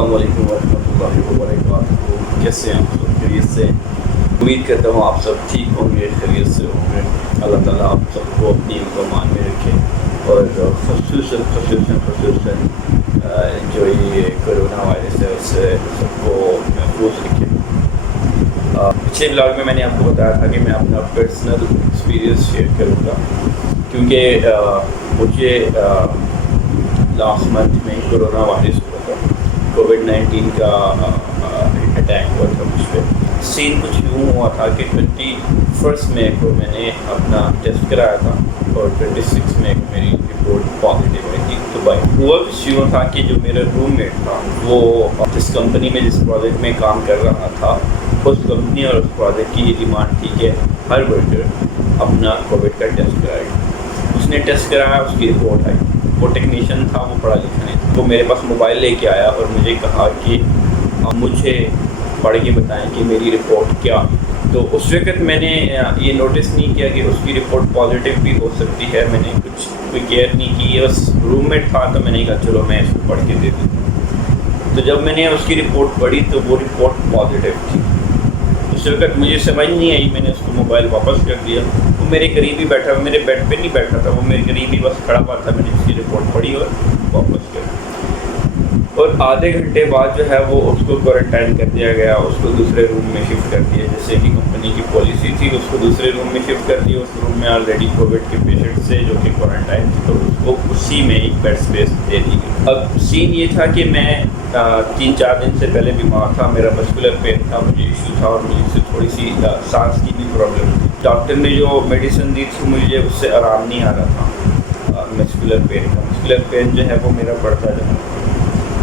अस्सलाम वालेकुम वरहमतुल्लाहि वबरकातुहू। कैसे हैं आप सब? खैरियत से? उम्मीद करता हूँ आप सब ठीक होंगे, खैरियत से होंगे। अल्लाह ताला आप सबको अपनी ईमान में रखे और खसूसन जो ये कोरोना वायरस है उससे सबको महफूज रखे। पिछले ब्लॉग में मैंने आपको बताया था कि मैं अपना पर्सनल एक्सपीरियंस शेयर करूँगा, क्योंकि मुझे लास्ट मंथ में कोरोना वायरस हुआ था, कोविड-19 का अटैक हुआ था मुझ पर। सीन कुछ यूँ हुआ था कि 21 मई को मैंने अपना टेस्ट कराया था और 26 मई को मेरी रिपोर्ट पॉजिटिव आई थी। तो भाई हुआ कुछ यूँ था कि जो मेरा रूममेट था वो जिस कंपनी में जिस प्रोजेक्ट में काम कर रहा था, उस कंपनी और उस प्रोजेक्ट की ये डिमांड थी कि हर वर्कर अपना कोविड का टेस्ट कराएगा। उसने टेस्ट कराया, उसकी रिपोर्ट आई। वो टेक्नीशियन था, वो पढ़ा लिखा नहीं था। वो मेरे पास मोबाइल लेके आया और मुझे कहा कि मुझे पढ़ के बताएं कि मेरी रिपोर्ट क्या। तो उस वक्त मैंने ये नोटिस नहीं किया कि उसकी रिपोर्ट पॉजिटिव भी हो सकती है। मैंने कोई केयर नहीं की, बस रूममेट था तो मैंने कहा चलो मैं इसको पढ़ के दे दूँ। तो जब मैंने उसकी रिपोर्ट पढ़ी तो वो रिपोर्ट पॉजिटिव थी। उस वक्त मुझे समझ नहीं आई, मैंने उसको मोबाइल वापस कर दिया। वो मेरे करीब ही बैठा, मेरे बेड पे नहीं बैठा था, वो मेरे करीब ही बस खड़ा हुआ था। मैंने उसकी रिपोर्ट पढ़ी और वापस कर दी। और आधे घंटे बाद जो है वो उसको क्वारंटाइन कर दिया गया, उसको दूसरे रूम में शिफ्ट कर दिया। जैसे कि कंपनी की पॉलिसी थी, उसको दूसरे रूम में शिफ्ट कर दिया। उस रूम में ऑलरेडी कोविड के पेशेंट से जो कि क्वारंटाइन थे, तो उसको उसी में एक बेड स्पेस दे दी गई। अब सीन ये था कि मैं 3-4 दिन से पहले बीमार था, मेरा मस्कुलर पेन था, मुझे इशू था और मुझे थोड़ी सी सांस की भी प्रॉब्लम थी। डॉक्टर ने जो मेडिसिन दी थी मुझे उससे आराम नहीं आ रहा था मस्कुलर पेन जो है वो मेरा बढ़ता जा रहा था।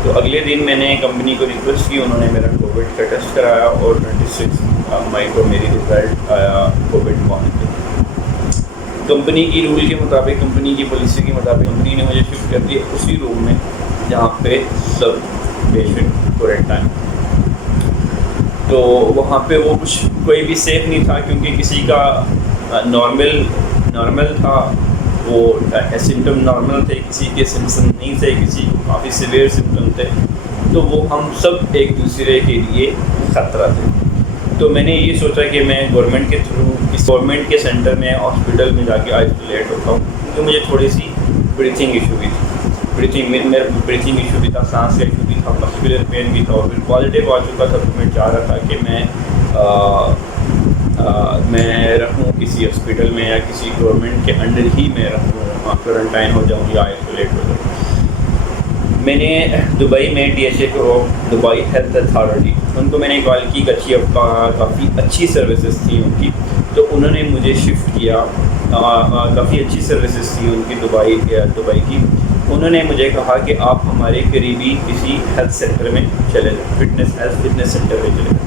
तो अगले दिन मैंने कंपनी को रिक्वेस्ट की, उन्होंने मेरा कोविड का टेस्ट कराया और 26 मई को मेरी रिज़ल्ट आया कोविड पॉजिटिव। कंपनी की रूल के मुताबिक, कंपनी की पॉलिसी के मुताबिक कंपनी ने मुझे शिफ्ट कर दिया उसी रूम में जहाँ पे सब पेशेंट क्वारंटाइन। तो वहाँ पे वो कोई भी सेफ नहीं था, क्योंकि किसी का नॉर्मल था, वो सिम्टम नॉर्मल थे, किसी के सिम्टम नहीं थे, किसी को काफ़ी सीवियर सिम्टम थे। तो वो हम सब एक दूसरे के लिए ख़तरा थे। तो मैंने ये सोचा कि मैं गवर्नमेंट के थ्रू गवर्नमेंट के सेंटर में हॉस्पिटल में जाके आइसोलेट होता हूँ, क्योंकि मुझे थोड़ी सी ब्रीथिंग इशू भी थी। ब्रीथिंग इशू भी था, सांस का इशू भी था, मस्कुलर पेन भी था और फिर पॉजिटिव आ चुका था। तो मैं चाह रहा था कि मैं रहूँ किसी हॉस्पिटल में या किसी गवर्नमेंट के अंडर ही मैं रहूँ, वहाँ क्वारंटाइन हो जाऊँ या आइसोलेट हो जाऊँ। मैंने दुबई में DHA को, दुबई हेल्थ अथॉरिटी, उनको मैंने कॉल की, काफ़ी अच्छी सर्विसेज थी उनकी। तो उन्होंने मुझे शिफ्ट किया, काफ़ी अच्छी सर्विसेज थी उनकी दुबई की। उन्होंने मुझे कहा कि आप हमारे करीबी किसी हेल्थ सेंटर में चले जाएँ, फिटनेस सेंटर में चले जाएँ।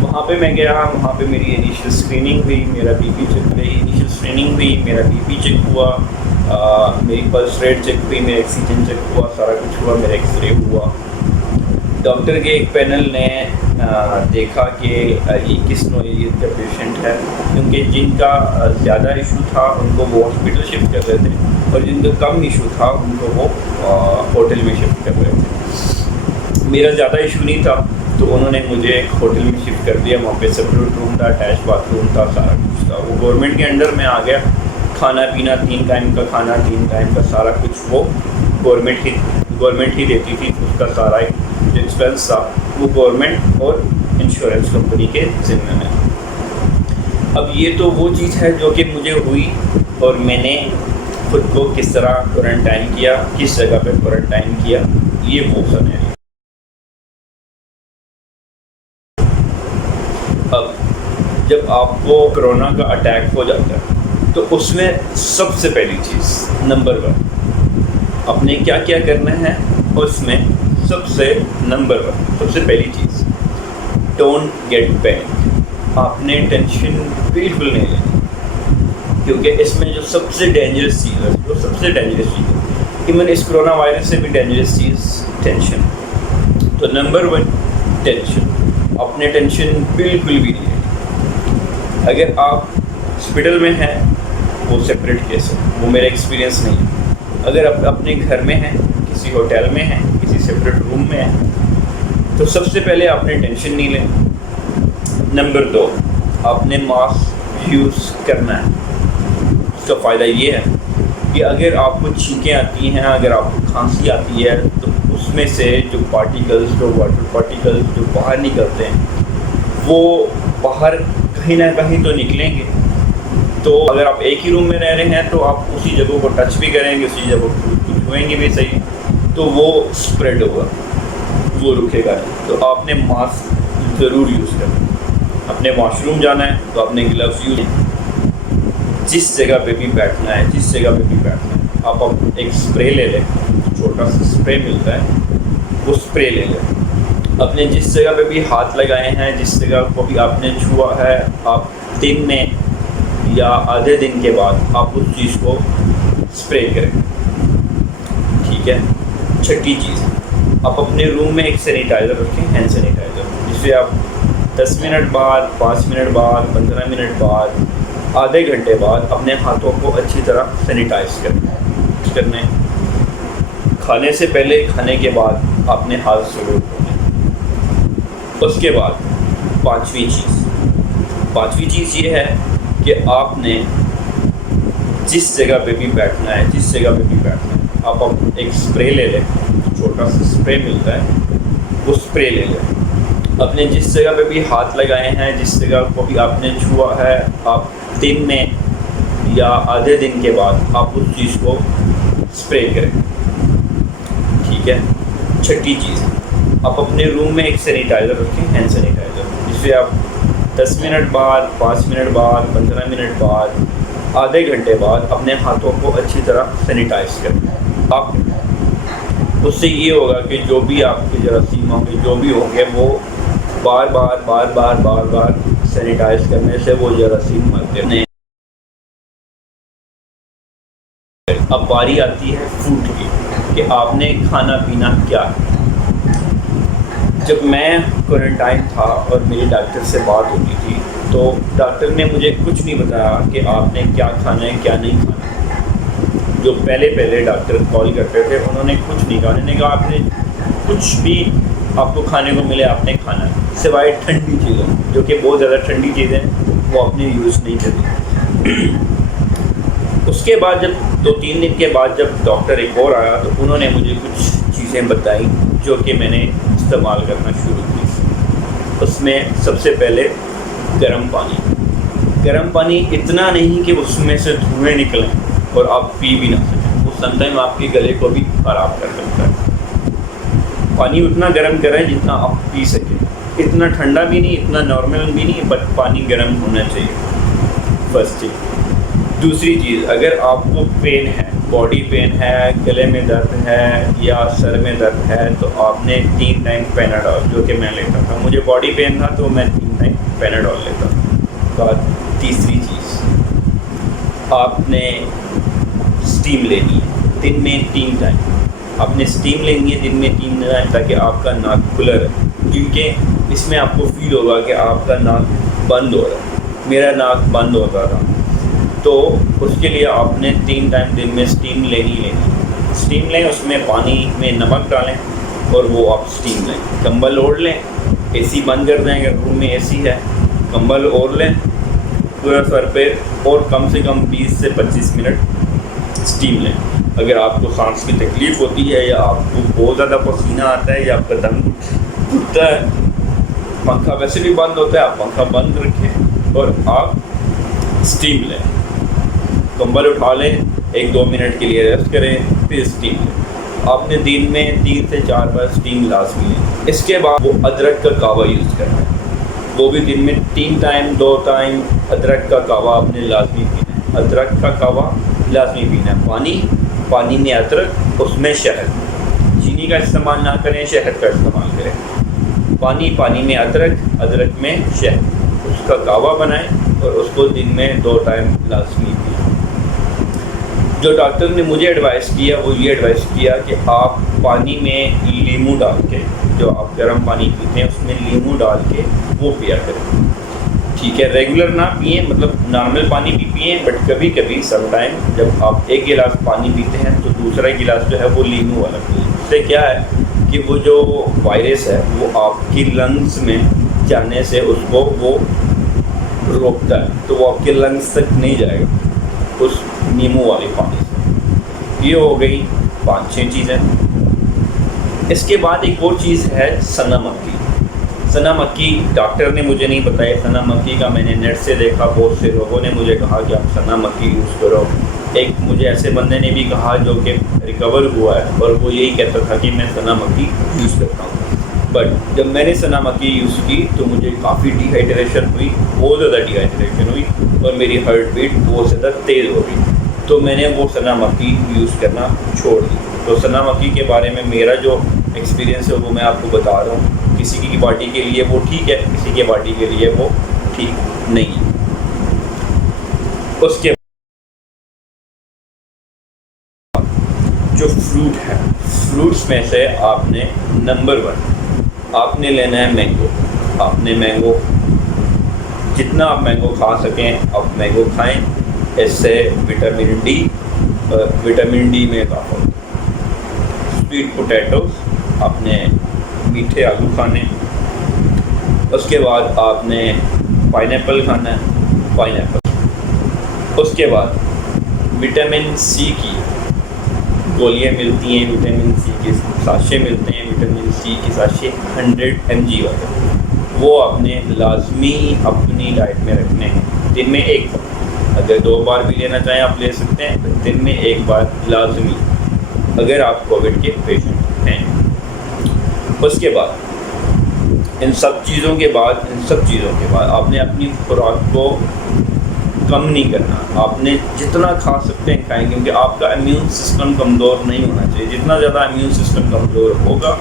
वहाँ पे मैं गया, वहाँ पे मेरी इनिशियल स्क्रीनिंग हुई, मेरा बीपी चेक हुआ, मेरी पल्स रेट चेक हुई, मेरा ऑक्सीजन चेक हुआ, सारा कुछ हुआ, मेरा एक्सरे हुआ। डॉक्टर के एक पैनल ने देखा कि ये किस नौइयत का पेशेंट है, क्योंकि जिनका ज़्यादा इशू था उनको वो हॉस्पिटल शिफ्ट कर रहे थे और जिनका कम इशू था उनको वो होटल में शिफ्ट कर रहे थे। मेरा ज़्यादा इशू नहीं था, तो उन्होंने मुझे एक होटल में शिफ्ट कर दिया। वहाँ पे सेपरेट रूम था, अटैच बाथरूम था, सारा कुछ था। वो गवर्नमेंट के अंडर में आ गया। खाना पीना 3 टाइम का खाना, 3 टाइम का सारा कुछ वो गवर्नमेंट ही देती थी। उसका सारा जो एक्सपेंस था वो गवर्नमेंट और इंश्योरेंस कंपनी के ज़िम्मे में। अब ये तो वो चीज़ है जो कि मुझे हुई और मैंने खुद को किस तरह क्वारंटाइन किया, किस जगह पे क्वारंटाइन किया, ये वो समय है। अब जब आपको कोरोना का अटैक हो जाता है तो उसमें सबसे पहली चीज़ नंबर 1 आपने क्या क्या करना है। उसमें सबसे पहली चीज़, डोंट गेट पैनिक। आपने टेंशन बिल्कुल नहीं लेनी, क्योंकि इसमें जो सबसे डेंजरस चीज़ है, इवन इस कोरोना वायरस से भी डेंजरस चीज़ टेंशन। तो नंबर 1 टेंशन, आपने टेंशन बिल्कुल भी नहीं लेनी। अगर आप हॉस्पिटल में हैं वो सेपरेट केस है, वो मेरा एक्सपीरियंस नहीं है। अगर आप अपने घर में हैं, किसी होटल में हैं, किसी सेपरेट रूम में हैं, तो सबसे पहले आपने टेंशन नहीं लेनी। नंबर 2, आपने मास्क यूज़ करना है। उसका फ़ायदा ये है कि अगर आपको छींकें आती हैं, अगर आपको खांसी आती है, तो उसमें से जो पार्टिकल्स, जो वाटर पार्टिकल्स जो बाहर निकलते हैं, वो बाहर कहीं ना कहीं तो निकलेंगे। तो अगर आप एक ही रूम में रह रहे हैं तो आप उसी जगह को टच भी करेंगे, उसी जगह को छुएंगे भी सही, तो वो स्प्रेड होगा, वो रुकेगा नहीं। तो आपने मास्क ज़रूर यूज़ करना। अपने वॉशरूम जाना है तो आपने ग्लव्स यूज, जिस जगह पे भी बैठना है, जिस जगह पे भी बैठना है, आप एक स्प्रे ले लें, छोटा सा स्प्रे मिलता है, वो स्प्रे ले लें। अपने जिस जगह पे भी हाथ लगाए हैं, जिस जगह को भी आपने छुआ है, आप दिन में या आधे दिन के बाद आप उस चीज़ को स्प्रे करें। ठीक है। छठी चीज़, आप अपने रूम में एक सैनिटाइज़र रखें, हैंड सैनिटाइज़र, जिससे आप 10 मिनट बाद, 5 मिनट बाद, 15 मिनट बाद, आधे घंटे बाद अपने हाथों को अच्छी तरह सैनिटाइज करने। खाने से पहले, खाने के बाद आपने हाथ ज़रूर धोने। उसके बाद पाँचवीं चीज़ ये है कि आपने जिस जगह पे भी बैठना है, जिस जगह पे भी बैठना है, आप एक स्प्रे ले लें, छोटा सा स्प्रे मिलता है, वो स्प्रे ले लें। अपने जिस जगह पे भी हाथ लगाए हैं, जिस जगह को भी आपने छुआ है, आप दिन में या आधे दिन के बाद आप उस चीज़ को स्प्रे करें। ठीक है। छठी चीज़, आप अपने रूम में एक सैनिटाइज़र रखें, हैंड सैनिटाइज़र, जिससे आप 10 मिनट बाद, 5 मिनट बाद, 15 मिनट बाद, आधे घंटे बाद अपने हाथों को अच्छी तरह सैनिटाइज करें। आप उससे ये होगा कि जो भी आपके जरासीम होंगे, जो भी होंगे, वो बार बार सैनिटाइज करने से वो जरासीम मरते हैं। अब बारी आती है फूड की, कि आपने खाना पीना क्या है। जब मैं क्वारंटाइन था और मेरी डॉक्टर से बात होती थी, तो डॉक्टर ने मुझे कुछ नहीं बताया कि आपने क्या खाना है, क्या नहीं खाना है। जो पहले डॉक्टर कॉल करते थे, उन्होंने कुछ नहीं कहा। उन्होंने कहा आपने कुछ भी आपको खाने को मिले, आपने खाना है, सिवाय ठंडी चीज़ें, जो कि बहुत ज़्यादा ठंडी चीज़ें, वो आपने यूज़ नहीं करी। उसके बाद जब 2-3 दिन के बाद जब डॉक्टर एक और आया, तो उन्होंने मुझे कुछ चीज़ें बताई जो कि मैंने इस्तेमाल करना शुरू की। उसमें सबसे पहले गर्म पानी इतना नहीं कि उसमें से धुएँ निकलें और आप पी भी ना सकें, वो समटाइम आपके गले को भी ख़राब कर सकता है। पानी उतना गर्म करें जितना आप पी सकें, इतना ठंडा भी नहीं, इतना नॉर्मल भी नहीं, बट पानी गर्म होना चाहिए, फर्स्ट चीज़। दूसरी चीज़, अगर आपको पेन है, बॉडी पेन है, गले में दर्द है या सर में दर्द है, तो आपने 3 टाइम पैनाडोल, जो कि मैं लेता था, मुझे बॉडी पेन था तो मैं 3 टाइम पैनाडोल लेता था। तीसरी चीज़, आपने स्टीम लेनी है दिन में 3 टाइम। आपने स्टीम लेनी है दिन में 3 टाइम, ताकि आपका नाक खुला रहे, क्योंकि इसमें आपको फील होगा कि आपका नाक बंद हो रहा है। मेरा नाक बंद होता था, तो उसके लिए आपने 3 टाइम दिन में स्टीम लेनी। स्टीम लें, उसमें पानी में नमक डालें और वो आप स्टीम लें। कंबल ओढ़ लें, एसी बंद कर दें अगर रूम में एसी है, कंबल ओढ़ लें पूरा सर पे, और कम से कम 20 से 25 मिनट स्टीम लें। अगर आपको सांस की तकलीफ़ होती है, या आपको बहुत ज़्यादा पसीना आता है, या आपका दम घुटता है, पंखा वैसे भी बंद होता है, आप पंखा बंद रखें और आप स्टीम लें। कंबल उठा लें, 1-2 मिनट के लिए रेस्ट करें, फिर स्टीम लें। आपने दिन में 3 से 4 बार स्टीम लाजमी लें। इसके बाद वो अदरक का कावा यूज़ करना है, वो भी दिन में 3 टाइम 2 टाइम अदरक का कावा आपने लाजमी पीना है। अदरक का कावा लाजमी पीना है। पानी में अदरक, उसमें शहद, चीनी का इस्तेमाल ना करें, शहद का इस्तेमाल करें। पानी में अदरक में शहद, उसका कावा बनाएं और उसको दिन में 2 टाइम लाजमी पिए। जो डॉक्टर ने मुझे एडवाइस किया, वो ये एडवाइस किया कि आप पानी में नींबू डाल के, जो आप गर्म पानी पीते हैं उसमें नींबू डाल के वो पिया करें। ठीक है, रेगुलर ना पिए, मतलब नॉर्मल पानी भी पिए, बट कभी कभी समटाइम जब आप 1 गिलास पानी पीते हैं तो दूसरा गिलास जो है वो नींबू वाला पिए। इससे क्या है कि वो जो वायरस है वो आपकी लंग्स में जाने से उसको वो रोकता है, तो वो आपके लंग्स तक नहीं जाएगा उस नींबू वाले पानी से। ये हो गई 5-6 चीज़ें। इसके बाद एक और चीज़ है सना मक्खी। सना मक्खी डॉक्टर ने मुझे नहीं बताया, सना मक्खी का मैंने नेट से देखा, बहुत से लोगों ने मुझे कहा कि आप सना मक्खी यूज़ करो। एक मुझे ऐसे बंदे ने भी कहा जो कि रिकवर हुआ है और वो यही कहता था कि मैं सना मक्खी यूज़ करता हूँ। बट जब मैंने सना मक्खी यूज़ की तो मुझे काफ़ी डिहाइड्रेशन हुई, बहुत ज़्यादा डिहाइड्रेशन हुई और मेरी हार्ट बीट बहुत ज़्यादा तेज़ हो गई। तो मैंने वो सना मक्खी यूज़ करना छोड़ दी। तो सना मक्खी के बारे में मेरा जो एक्सपीरियंस है वो मैं आपको बता रहा हूँ। किसी की बॉडी के लिए वो ठीक है, किसी के बॉडी के लिए वो ठीक नहीं है। उसके जो फ्रूट है, फ्रूट्स में से आपने नंबर 1 आपने लेना है मैंगो। आपने मैंगो जितना आप मैंगो खा सकें आप मैंगो खाएं, इससे विटामिन डी में इजाफा होता है। स्वीट पोटैटोस, आपने मीठे आलू खाने। उसके बाद आपने पाइनएप्पल खाना है, पाइनएप्पल। उसके बाद विटामिन सी की गोलियाँ मिलती हैं, विटामिन सी के साशे मिलते हैं, विटामिन सी के साशे 100 mg वाले, वो आपने लाजमी अपनी डाइट में रखने हैं। दिन में 1 बार, अगर 2 बार भी लेना चाहें आप ले सकते हैं, तो दिन में 1 बार लाजमी, अगर आप कोविड के पेशेंट हैं। उसके बाद इन सब चीज़ों के बाद आपने अपनी खुराक को कम नहीं करना। आपने जितना खा सकते हैं खाएं, क्योंकि आपका इम्यून सिस्टम कमज़ोर नहीं होना चाहिए। जितना ज़्यादा इम्यून सिस्टम कमज़ोर होगा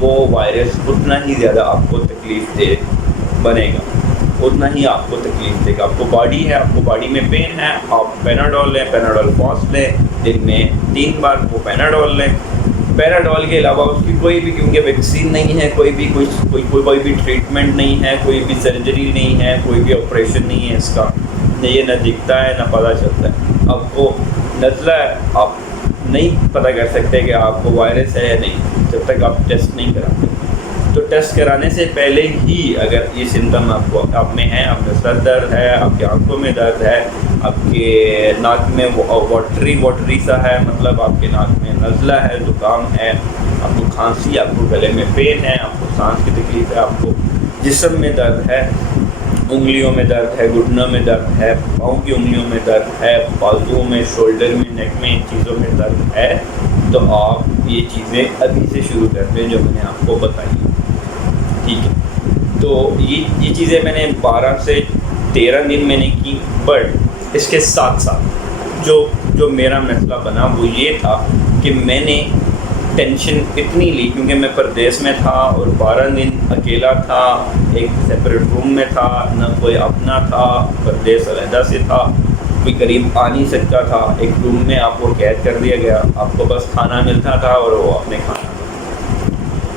वो वायरस उतना ही ज़्यादा आपको तकलीफ़ दे बनेगा, उतना ही आपको तकलीफ़ देगा। आपको बॉडी है, आपको बॉडी में पेन है, आप पैनाडोल लें, पैनाडोल फास्ट लें, दिन में 3 बार वो पैनाडोल लें। पैराडोल के अलावा उसकी कोई भी, क्योंकि वैक्सीन नहीं है, कोई भी ट्रीटमेंट नहीं है, कोई भी सर्जरी नहीं है, कोई भी ऑपरेशन नहीं है इसका, ये न दिखता है ना पता चलता है। आपको नज़ला है, आप नहीं पता कर सकते कि आपको वायरस है या नहीं जब तक आप टेस्ट नहीं कराते। तो टेस्ट कराने से पहले ही अगर ये सिम्टम आप में है, आपका सर दर्द है, आपकी आंखों में दर्द है, आपके नाक में वाटरी सा है, मतलब आपके नाक में नज़ला है, ज़ुकाम है, आपको खांसी, आपको गले में पेन है, आपको सांस की तकलीफ है, आपको जिस्म में दर्द है, उंगलियों में दर्द है, घुटनों में दर्द है, पाँव की उंगलियों में दर्द है, बाजुओं में, शोल्डर में, नेक में, इन चीज़ों में दर्द है, तो आप ये चीज़ें अभी से शुरू कर दें जो मैंने आपको बताई। ठीक है, तो ये चीज़ें मैंने 12 से 13 दिन मैंने की। बट इसके साथ साथ जो मेरा मसला बना वो ये था कि मैंने टेंशन इतनी ली, क्योंकि मैं परदेश में था और 12 दिन अकेला था, एक सेपरेट रूम में था, न कोई अपना था, परदेश अलहदा से था, कोई करीब आ नहीं सकता था। एक रूम में आपको कैद कर दिया गया, आपको बस खाना मिलता था और वो आपने खाना।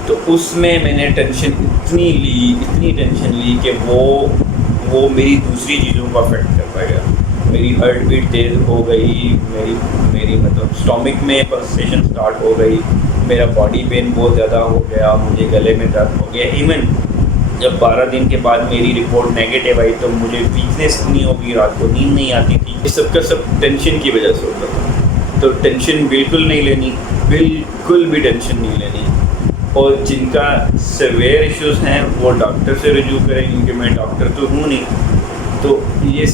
तो उसमें मैंने टेंशन इतनी टेंशन ली कि वो मेरी दूसरी चीज़ों को अफेक्ट करता गया। मेरी हार्ट बीट तेज़ हो गई, मेरी मतलब स्टोमिक में पल्सेशन स्टार्ट हो गई, मेरा बॉडी पेन बहुत ज़्यादा हो गया, मुझे गले में दर्द हो गया। इवन जब 12 दिन के बाद मेरी रिपोर्ट नेगेटिव आई तो मुझे वीकनेस इतनी होगी, रात को नींद नहीं आती थी। ये सब का सब टेंशन की वजह से होता था। तो टेंशन बिल्कुल नहीं लेनी, बिल्कुल भी टेंशन नहीं लेनी। और जिनका सीवियर इश्यूज़ हैं वो डॉक्टर से रजू करें, क्योंकि मैं डॉक्टर तो हूँ नहीं। तो ये